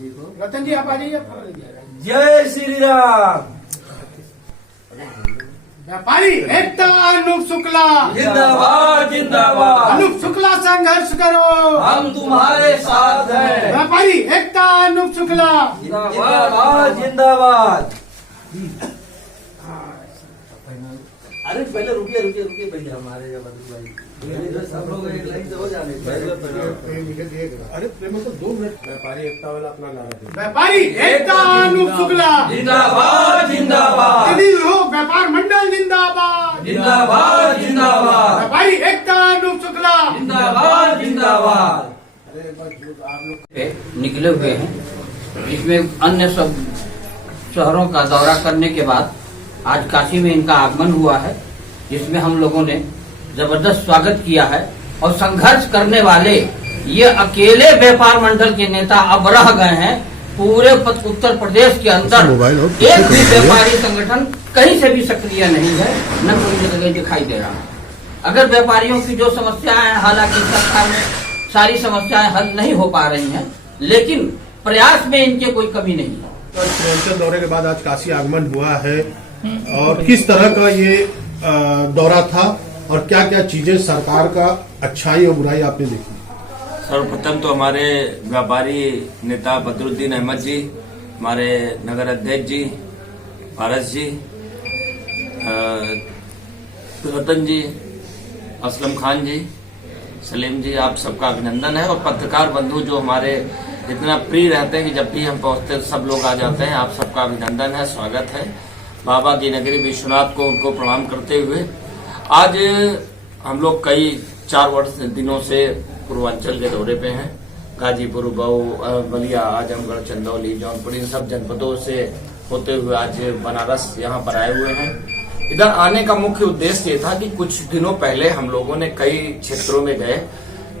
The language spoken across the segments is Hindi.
रतन जी आप आ जाइए। जय श्री राम। व्यापारी एकता अनूप शुक्ला जिंदाबाद जिंदाबाद। अनूप शुक्ला संघर्ष करो, हम तुम्हारे साथ हैं। व्यापारी एकता अनूप शुक्ला जिंदाबाद जिंदाबाद। अरे पहले रुकिए रुकिए रुकिए भैया, हमारे भाई सब लोग एक लाइन से हो जाने। अरे तो 2 मिनट। व्यापारी एकता वाला अपना नारा दे। व्यापारी एकता अनूप शुक्ला जिंदाबाद जिंदाबाद। दिल्ली लोक व्यापार मंडल जिंदाबाद जिंदाबाद जिंदाबाद। व्यापारी एकता अनूप शुक्ला जिंदाबाद जिंदाबाद। निकले हुए हैं। इसमें अन्य सब शहरों का दौरा करने के बाद आज काशी में इनका आगमन हुआ है, जिसमें हम लोगों ने जबरदस्त स्वागत किया है। और संघर्ष करने वाले ये अकेले व्यापार मंडल के नेता अब रह गए हैं। पूरे उत्तर प्रदेश के अंदर एक भी व्यापारी संगठन कहीं से भी सक्रिय नहीं है, न कोई जगह दिखाई दे रहा है। अगर व्यापारियों की जो समस्याएं हैं, हालांकि सरकार में सारी समस्याएं हल नहीं हो पा रही हैं, लेकिन प्रयास में इनके कोई कमी नहीं है। पूर्वांचल दौरे के बाद आज काशी आगमन हुआ है, और किस तरह का ये दौरा था और क्या क्या चीजें सरकार का अच्छाई और बुराई आपने देखी? सर्वप्रथम तो हमारे व्यापारी नेता बदरुद्दीन अहमद जी, हमारे नगर अध्यक्ष जी, पारस जी, रतन जी, असलम खान जी, सलीम जी, आप सबका अभिनंदन है। और पत्रकार बंधु जो हमारे इतना प्रिय रहते हैं कि जब भी हम पहुंचते हैं सब लोग आ जाते हैं, आप सबका अभिनंदन है, स्वागत है। बाबा की नगरी विश्वनाथ को उनको प्रणाम करते हुए आज हम लोग कई 4 दिनों से पूर्वांचल के दौरे पे हैं। गाजीपुर, मऊ, बलिया, आजमगढ़, चंदौली, जौनपुर, इन सब जनपदों से होते हुए आज बनारस यहाँ पर आए हुए हैं। इधर आने का मुख्य उद्देश्य ये था कि कुछ दिनों पहले हम लोगों ने कई क्षेत्रों में गए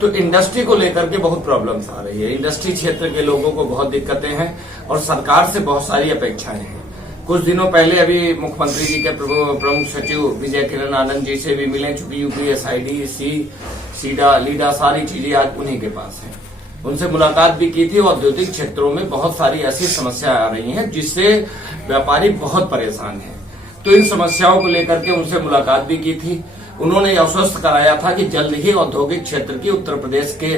तो इंडस्ट्री को लेकर के बहुत प्रॉब्लम्स आ रही है। इंडस्ट्री क्षेत्र के लोगों को बहुत दिक्कतें हैं और सरकार से बहुत सारी अपेक्षाएं हैं। कुछ दिनों पहले अभी मुख्यमंत्री जी के प्रमुख सचिव विजय किरण आनंद जी से भी मिले, चूंकि यूपीएसआईडी, सीडा, लीडा सारी चीजें आज उन्हीं के पास हैं। उनसे मुलाकात भी की थी। औद्योगिक क्षेत्रों में बहुत सारी ऐसी समस्याएं आ रही हैं जिससे व्यापारी बहुत परेशान हैं। तो इन समस्याओं को लेकर के उनसे मुलाकात भी की थी। उन्होंने आश्वस्त कराया था कि जल्द ही औद्योगिक क्षेत्र की उत्तर प्रदेश के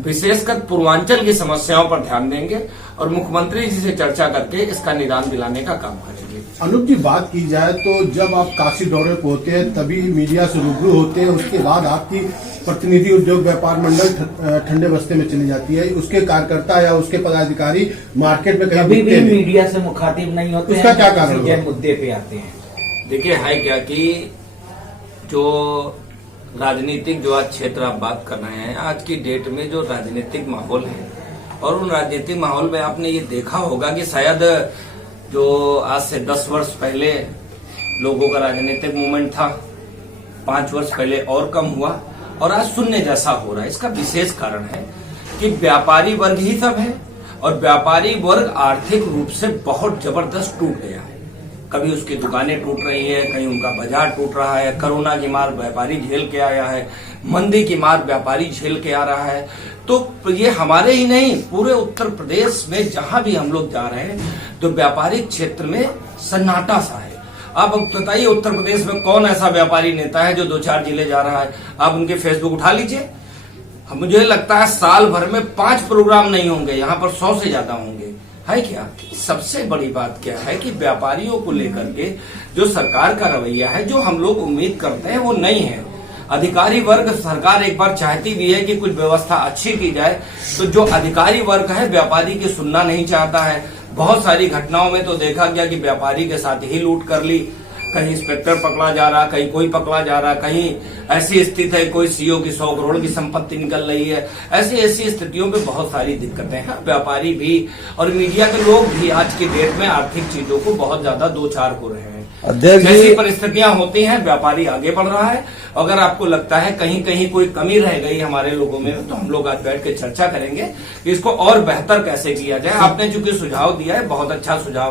विशेषकर पूर्वांचल की समस्याओं पर ध्यान देंगे और मुख्यमंत्री जी से चर्चा करके इसका निदान दिलाने का काम करेंगे। अनूप जी, बात की जाए तो जब आप काशी दौरे पे होते हैं तभी मीडिया से रूबरू होते हैं, उसके बाद आपकी प्रतिनिधि उद्योग व्यापार मंडल ठंडे बस्ते में चली जाती है, उसके कार्यकर्ता या उसके पदाधिकारी मार्केट में कभी भी मीडिया से मुखातिब नहीं होते, उसका क्या कारण है? मुद्दे पे आते हैं। देखिए है क्या कि जो राजनीतिक जो आज क्षेत्र आप बात कर रहे हैं, आज की डेट में जो राजनीतिक माहौल है और उन राजनीतिक माहौल में आपने ये देखा होगा कि शायद जो आज से 10 वर्ष पहले लोगों का राजनीतिक मूवमेंट था, 5 वर्ष पहले और कम हुआ और आज शून्य जैसा हो रहा है। इसका विशेष कारण है कि व्यापारी वर्ग ही सब है और व्यापारी वर्ग आर्थिक रूप से बहुत जबरदस्त टूट गया है। कभी उसकी दुकानें टूट रही है, कहीं उनका बाजार टूट रहा है। कोरोना की मार व्यापारी झेल के आया है, मंदी की मार व्यापारी झेल के आ रहा है। तो ये हमारे ही नहीं, पूरे उत्तर प्रदेश में जहां भी हम लोग जा रहे हैं तो व्यापारिक क्षेत्र में सन्नाटा सा है। आप बताइए उत्तर प्रदेश में कौन ऐसा व्यापारी नेता है जो 2-4 जिले जा रहा है? आप उनके फेसबुक उठा लीजिए, मुझे लगता है साल भर में 5 प्रोग्राम नहीं होंगे, यहाँ पर 100 से ज्यादा होंगे। है क्या? सबसे बड़ी बात क्या है कि व्यापारियों को लेकर के जो सरकार का रवैया है, जो हम लोग उम्मीद करते हैं वो नहीं है। अधिकारी वर्ग, सरकार एक बार चाहती भी है कि कुछ व्यवस्था अच्छी की जाए, तो जो अधिकारी वर्ग है व्यापारी की सुनना नहीं चाहता है। बहुत सारी घटनाओं में तो देखा गया कि व्यापारी के साथ ही लूट कर ली, कहीं इंस्पेक्टर पकड़ा जा रहा, कहीं कोई पकड़ा जा रहा, कहीं ऐसी स्थिति है कोई सीओ की 100 करोड़ की संपत्ति निकल रही है। ऐसी स्थितियों में बहुत सारी दिक्कतें हैं। व्यापारी भी और मीडिया के लोग भी आज की डेट में आर्थिक चीजों को बहुत ज्यादा दो-चार हो रहे हैं। जैसी परिस्थितियां होती हैं व्यापारी आगे बढ़ रहा है। अगर आपको लगता है कहीं कहीं कोई कमी रह गई हमारे लोगों में, तो हम लोग आज बैठ के चर्चा करेंगे कि इसको और बेहतर कैसे किया जाए। आपने चूंकि सुझाव दिया है, बहुत अच्छा सुझाव।